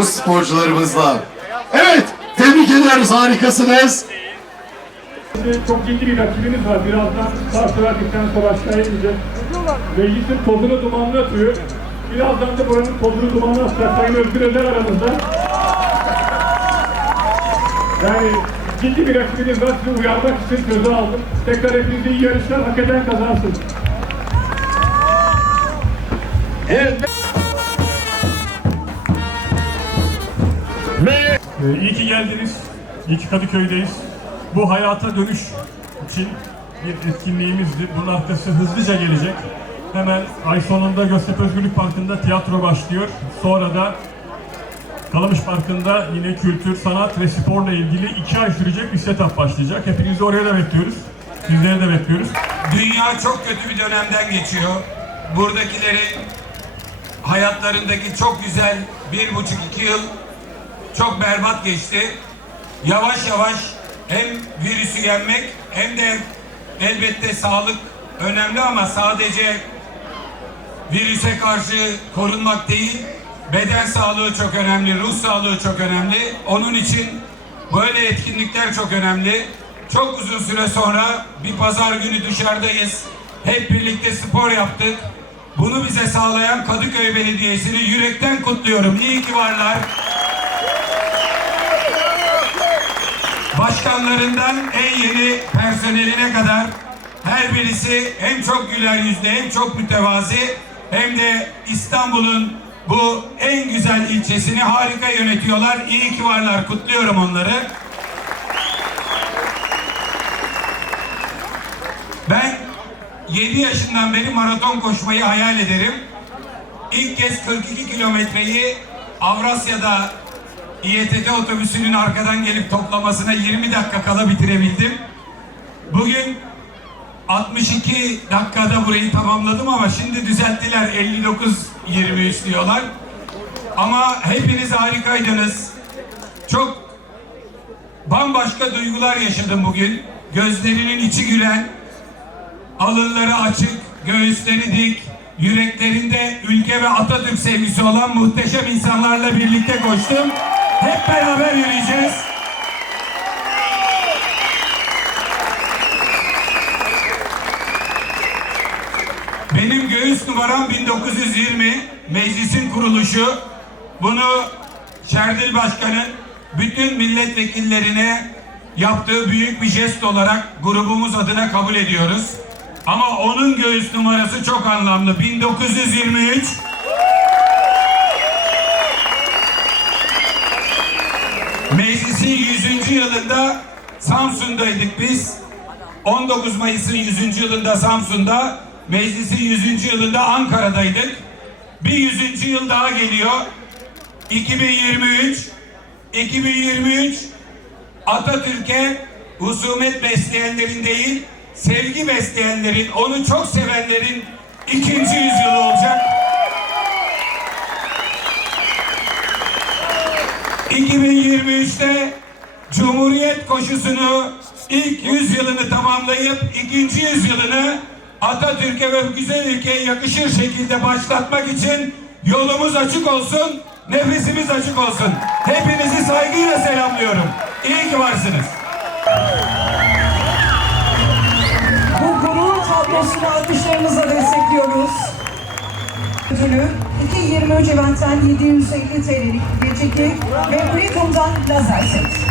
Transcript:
izliyoruz sporcularımızla. Evet, tebrik ediyoruz, harikasınız. Şimdi çok ciddi bir rakibiniz var. Birazdan karşı verdikten sonra aşağıya. Meclisin tozunu dumanını atıyor. Birazdan da buranın tozunu dumanını atacak. Sayın Özgür Özel aramızda. Yani ciddi bir rakibiniz var. Sizi uyarmak için sözü aldım. Tekrar hepinize iyi yarışlar. Hak eden kazansın. Ve e, iyi ki geldiniz. İyi ki Kadıköy'deyiz. Bu hayata dönüş için bir etkinliğimizdi. Bunun arkası hızlıca gelecek. Hemen ay sonunda Göztepe Özgürlük Parkı'nda tiyatro başlıyor. Sonra da Kalamış Parkı'nda yine kültür, sanat ve sporla ilgili iki ay sürecek bir setup başlayacak. Hepinizi oraya da bekliyoruz. Sizleri de bekliyoruz. Dünya çok kötü bir dönemden geçiyor. Buradakilerin hayatlarındaki çok güzel bir buçuk iki yıl çok berbat geçti. Yavaş yavaş hem virüsü yenmek hem de elbette sağlık önemli ama sadece virüse karşı korunmak değil, beden sağlığı çok önemli, ruh sağlığı çok önemli. Onun için böyle etkinlikler çok önemli. Çok uzun süre sonra bir pazar günü dışarıdayız. Hep birlikte spor yaptık. Bunu bize sağlayan Kadıköy Belediyesi'ni yürekten kutluyorum. İyi ki varlar. Başkanlarından en yeni personeline kadar her birisi hem çok güler yüzlü hem çok mütevazi hem de İstanbul'un bu en güzel ilçesini harika yönetiyorlar. İyi ki varlar. Kutluyorum onları. Ben 7 yaşından beri maraton koşmayı hayal ederim. İlk kez 42 kilometreyi Avrasya'da İETT otobüsünün arkadan gelip toplamasına 20 dakika kala bitirebildim. Bugün 62 dakikada burayı tamamladım ama şimdi düzelttiler 59-23 diyorlar. Ama hepiniz harikaydınız. Çok bambaşka duygular yaşadım bugün. Gözlerinin içi gülen, alınları açık, göğüsleri dik, yüreklerinde ülke ve Atatürk sevgisi olan muhteşem insanlarla birlikte koştum. Hep beraber yürüyeceğiz. Benim göğüs numaram 1920 meclisin kuruluşu. Bunu Şerdil Başkan'ın bütün milletvekillerine yaptığı büyük bir jest olarak grubumuz adına kabul ediyoruz. Ama onun göğüs numarası çok anlamlı. 1923 Meclisin 100. yılında Samsun'daydık biz. 19 Mayıs'ın 100. yılında Samsun'da, meclisin 100. yılında Ankara'daydık. Bir 100. yıl daha geliyor. 2023 2023 Atatürk'e husumet besleyenlerin değil, sevgi besleyenlerin, onu çok sevenlerin ikinci yüzyılı olacak. 2023'te Cumhuriyet koşusunu ilk 100 yılını tamamlayıp ikinci 100 yılını Atatürk'e ve güzel ülkeye yakışır şekilde başlatmak için yolumuz açık olsun, nefesimiz açık olsun. Hepinizi saygıyla selamlıyorum. İyi ki varsınız. Bu gurur tablosunu alkışlarımızla destekliyoruz. Ödülü 223 eventten 750 TL'lik bir çeki ve Freedom'dan lazer set.